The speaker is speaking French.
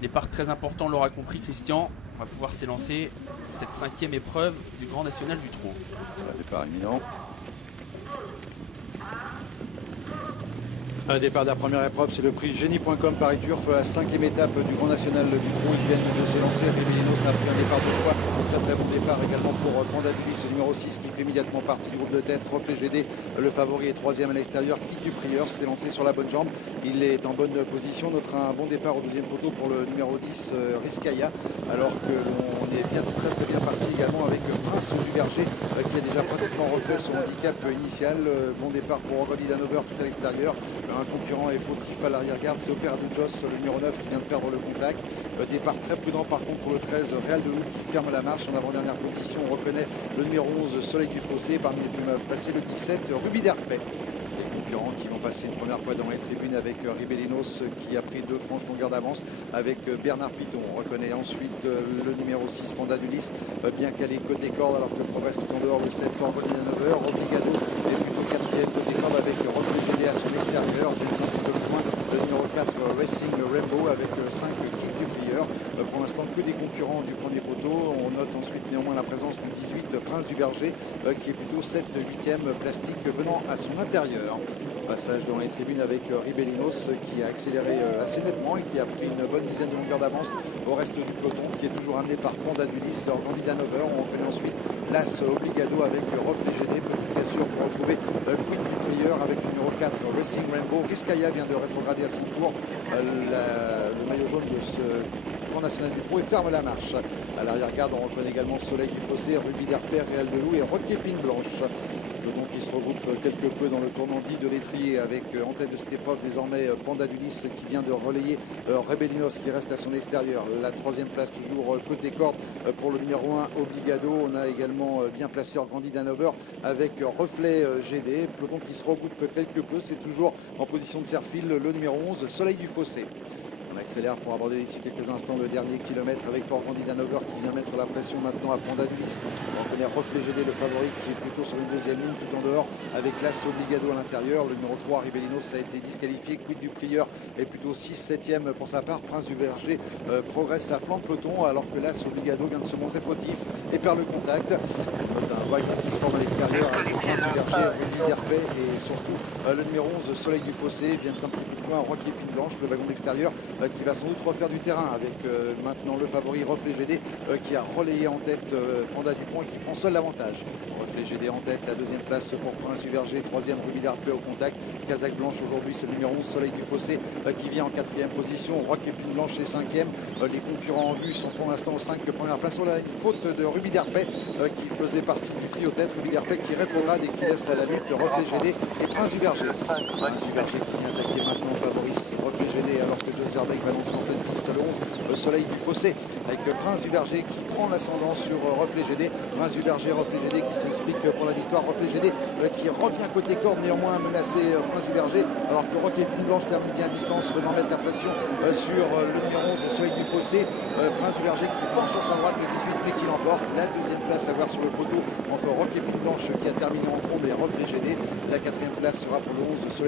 Départ très important, on l'aura compris Christian, on va pouvoir s'élancer pour cette 5e épreuve du Grand National du Trot. Un départ imminent. Un départ de la première épreuve, c'est le prix Génie.com Paris Turf, la 5e étape du Grand National du Trot. Ils viennent de s'élancer. Ribelinos a pris un départ de choix. Très bon départ également pour Pandadulis, le numéro 6 qui fait immédiatement partie du groupe de tête. Reflet GD, le favori est 3e à l'extérieur. Quitte du Prieur s'est lancé sur la bonne jambe. Il est en bonne position. Notre un bon départ au deuxième poteau pour le numéro 10 Rizkaya. Alors que l'on est bien très bien parti également avec Prince du Berger qui a déjà pratiquement refait son handicap initial. Bon départ pour Rogali Danover tout à l'extérieur. Un concurrent est fautif à l'arrière-garde, c'est Opéra de Joss, le numéro 9 qui vient de perdre le contact. Départ très prudent par contre pour le 13 Real de Loup qui ferme la marche en avant-dernière position. On reconnaît le numéro 11 Soleil du Fossé, parmi les plus passé le 17 Ruby d'Herpet. Les concurrents qui vont passer une première fois dans les tribunes avec Ribelinos qui a pris 2 franches longueurs d'avance avec Bernard Piton. On reconnaît ensuite le numéro 6 Pandadulis, bien calé côté corde alors que progresse tout en dehors le 7 Corboni Hanover. Obligado est plutôt 4e côté corde avec Reflet GD à son extérieur. Le numéro 4 Racing Rainbow avec 5 kits du plieur. Pour l'instant que des concurrents du premier poteau. On note ensuite néanmoins la présence du 18 Prince du Berger qui est plutôt 7-8e plastique venant à son intérieur. Passage dans les tribunes avec Ribelinos qui a accéléré assez nettement et qui a pris une bonne dizaine de longueurs d'avance au reste du peloton, qui est toujours amené par Pandadulis, Organdi Danover. On reconnaît ensuite l'As Obligado avec Reflet GD, petite cassure pour retrouver Queen du Prieur avec le numéro 4 Racing Rainbow. Rizkaya vient de rétrograder à son tour le maillot jaune de ce Grand National du Trot et ferme la marche. À l'arrière-garde, on reconnaît également Soleil du Fossé, Ruby d'Herpet, Real de Loup et Rocky Pine Blanche. Donc qui se regroupe quelque peu dans le tournant dit de l'étrier avec en tête de cette épreuve désormais Pandadulis qui vient de relayer Ribelinos qui reste à son extérieur. La 3e place toujours côté corde pour le numéro 1 Obligado. On a également bien placé Organdi Danover avec Reflet GD. Peloton qui se regroupe quelque peu, c'est toujours en position de serre-fil le numéro 11 Soleil du Fossé. On accélère pour aborder ici quelques instants le dernier kilomètre avec Organdi Danover qui vient mettre la pression maintenant à Pandadulis. On reconnaît Reflet GD, le favori qui est plutôt sur une 2e ligne tout en dehors avec l'As Obligado à l'intérieur. Le numéro 3 Ribelinos a été disqualifié. Quid du Prieur est plutôt 6-7e pour sa part. Prince du Berger progresse à flanc de peloton alors que l'As Obligado vient de se montrer fautif et perd le contact. Un wagon qui se forme à l'extérieur avec Prince du Berger, Ruby d'Herpet et surtout le numéro 11 Soleil du Fossé vient un petit peu plus loin, Rocky Pine Blanche, le wagon d'extérieur qui va sans doute refaire du terrain avec maintenant le favori Reflet GD qui a relayé en tête Panda Dupont et qui prend seul l'avantage. Reflet GD en tête, la 2e place pour Prince du Berger, 3e Ruby d'Herpet au contact. Casaque Blanche aujourd'hui c'est le numéro 11 Soleil du Fossé qui vient en 4e position. Rocky Pine Blanche est 5e. Les concurrents en vue sont pour l'instant aux 5 premières places. On a une faute de Ruby d'Herpet qui faisait partie du trio tête. Ruby d'Herpet qui rétrograde et qui laisse à la lutte Reflet GD et Prince du Berger. Prince du Berger qui vient attaquer maintenant Fabrice Reflet GD alors que Jos Verbeek va lancer en pleine piste le 11 le Soleil du Fossé avec Prince du Berger qui prend l'ascendant sur Reflet GD. Prince du Berger, Reflet GD qui s'explique pour la victoire. Reflet GD qui revient côté corde, néanmoins menacé Prince du Berger alors que Rocky Pine Blanche termine bien à distance venant mettre la pression sur le numéro 11 Soleil du Fossé. Prince du Berger qui penche sur sa droite, le 18 mais qui l'emporte. La 2e place à voir sur le poteau entre Rocky Pine Blanche qui a terminé en trombe et Reflet GD. La 4e place sera pour le 11 Soleil